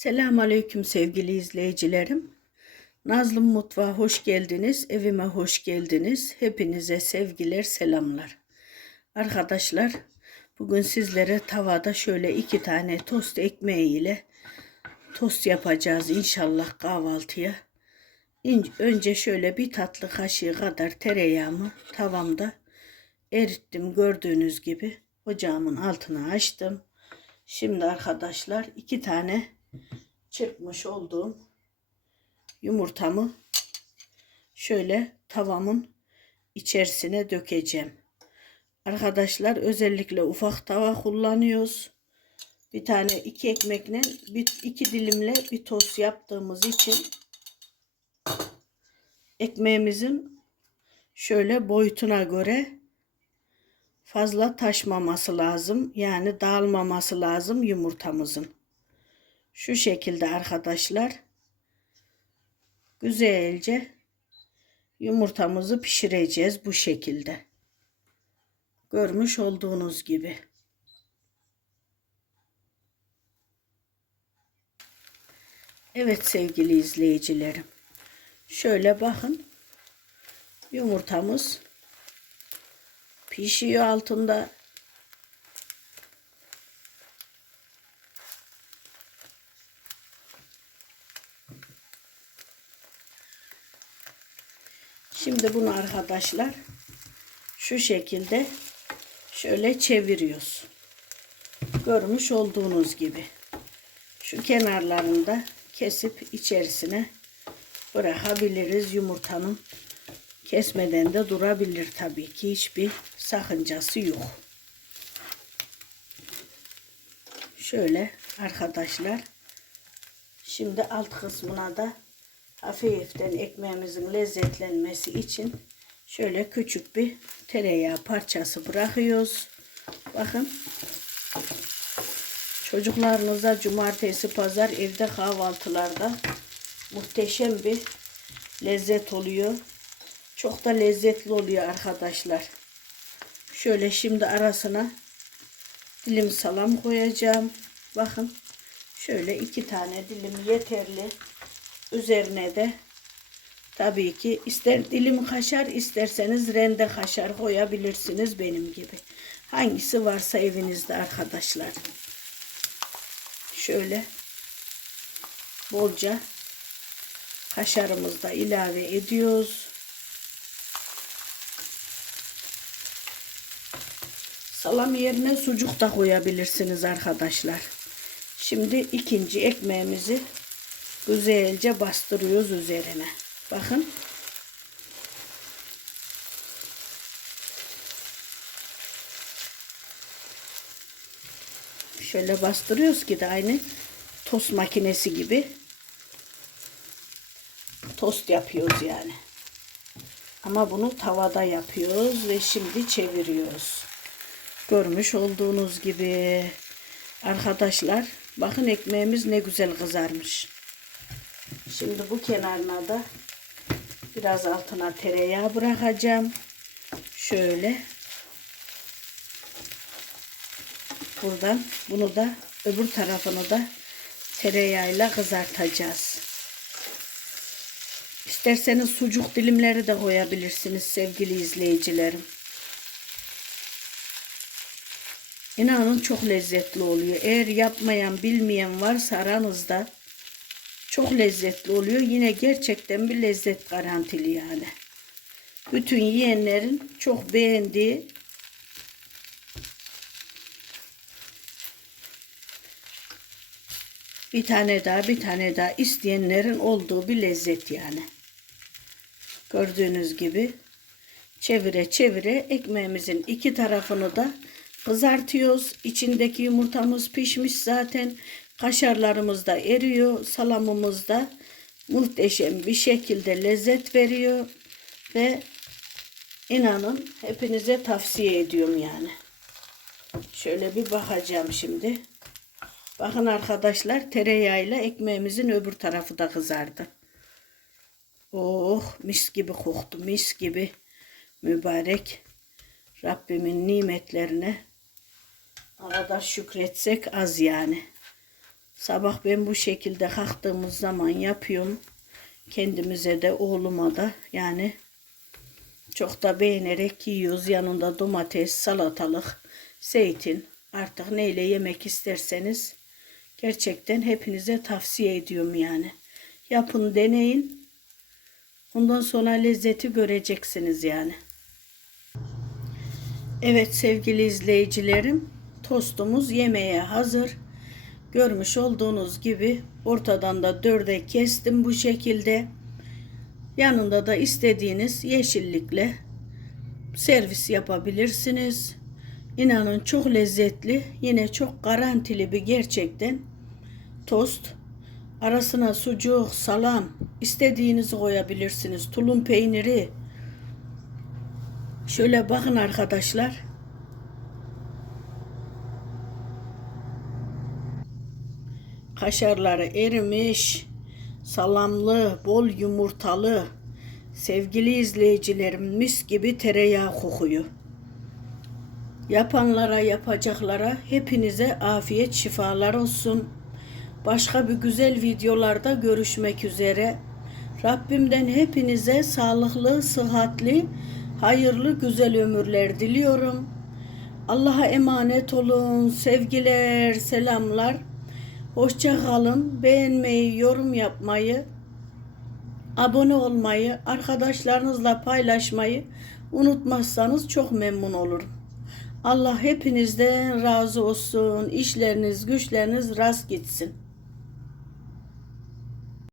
Selamun Aleyküm sevgili izleyicilerim. Nazlım Mutfağı hoş geldiniz. Evime hoş geldiniz. Hepinize sevgiler, selamlar. Arkadaşlar, bugün sizlere tavada şöyle iki tane tost ekmeğiyle tost yapacağız inşallah kahvaltıya. Önce şöyle bir tatlı kaşığı kadar tereyağımı tavamda erittim gördüğünüz gibi. Ocağımın altını açtım. Şimdi arkadaşlar iki tane çırpmış olduğum yumurtamı şöyle tavamın içerisine dökeceğim. Arkadaşlar özellikle ufak tava kullanıyoruz. Bir tane iki ekmekle bir, iki dilimle bir tost yaptığımız için ekmeğimizin şöyle boyutuna göre fazla taşmaması lazım. Yani dağılmaması lazım yumurtamızın. Şu şekilde arkadaşlar güzelce yumurtamızı pişireceğiz bu şekilde. Görmüş olduğunuz gibi. Evet sevgili izleyicilerim. Şöyle bakın. Yumurtamız pişiyor altında. Şimdi bunu arkadaşlar şu şekilde şöyle çeviriyoruz. Görmüş olduğunuz gibi. Şu kenarlarında kesip içerisine bırakabiliriz yumurtanın. Kesmeden de durabilir tabii ki hiçbir sakıncası yok. Şöyle arkadaşlar. Şimdi alt kısmına da hafiften ekmeğimizin lezzetlenmesi için şöyle küçük bir tereyağı parçası bırakıyoruz. Bakın. Çocuklarınıza cumartesi pazar evde kahvaltılarda muhteşem bir lezzet oluyor. Çok da lezzetli oluyor arkadaşlar. Şöyle şimdi arasına dilim salam koyacağım. Bakın şöyle iki tane dilim yeterli. Üzerine de tabii ki ister dilim kaşar isterseniz rende kaşar koyabilirsiniz benim gibi. Hangisi varsa evinizde arkadaşlar. Şöyle bolca kaşarımızı da ilave ediyoruz. Salam yerine sucuk da koyabilirsiniz arkadaşlar. Şimdi ikinci ekmeğimizi güzelce bastırıyoruz üzerine. Bakın. Şöyle bastırıyoruz ki de aynı tost makinesi gibi tost yapıyoruz yani. Ama bunu tavada yapıyoruz ve şimdi çeviriyoruz. Görmüş olduğunuz gibi arkadaşlar bakın ekmeğimiz ne güzel kızarmış. Şimdi bu kenarına da biraz altına tereyağı bırakacağım. Şöyle buradan bunu da öbür tarafını da tereyağıyla kızartacağız. İsterseniz sucuk dilimleri de koyabilirsiniz sevgili izleyicilerim. İnanın çok lezzetli oluyor. Eğer yapmayan, bilmeyen varsa aranızda çok lezzetli oluyor. Yine gerçekten bir lezzet garantili yani. Bütün yiyenlerin çok beğendiği bir tane daha bir tane daha isteyenlerin olduğu bir lezzet yani. Gördüğünüz gibi çevire çevire ekmeğimizin iki tarafını da kızartıyoruz. İçindeki yumurtamız pişmiş zaten. Kaşarlarımız da eriyor. Salamımız da muhteşem bir şekilde lezzet veriyor. Ve inanın hepinize tavsiye ediyorum yani. Şöyle bir bakacağım şimdi. Bakın arkadaşlar tereyağıyla ekmeğimizin öbür tarafı da kızardı. Oh mis gibi koktu mis gibi mübarek Rabbimin nimetlerine arada şükretsek az yani. Sabah ben bu şekilde kalktığımız zaman yapıyorum. Kendimize de oğluma da yani çok da beğenerek yiyoruz. Yanında domates, salatalık, zeytin artık neyle yemek isterseniz gerçekten hepinize tavsiye ediyorum yani. Yapın deneyin. Ondan sonra lezzeti göreceksiniz yani. Evet sevgili izleyicilerim, tostumuz yemeğe hazır. Görmüş olduğunuz gibi ortadan da dörde kestim bu şekilde. Yanında da istediğiniz yeşillikle servis yapabilirsiniz. İnanın çok lezzetli, yine çok garantili bir gerçekten tost. Arasına sucuk, salam, istediğinizi koyabilirsiniz. Tulum peyniri, Şöyle bakın arkadaşlar. Kaşarları erimiş, salamlı, bol yumurtalı. Sevgili izleyicilerim mis gibi tereyağı kokuyor. Yapanlara, yapacaklara hepinize afiyet şifalar olsun. Başka bir güzel videolarda görüşmek üzere. Rabbimden hepinize sağlıklı, sıhhatli, hayırlı, güzel ömürler diliyorum. Allah'a emanet olun. Sevgiler, selamlar. Hoşça kalın. Beğenmeyi, yorum yapmayı, abone olmayı, arkadaşlarınızla paylaşmayı unutmazsanız çok memnun olurum. Allah hepinizden razı olsun. İşleriniz, güçleriniz rast gitsin.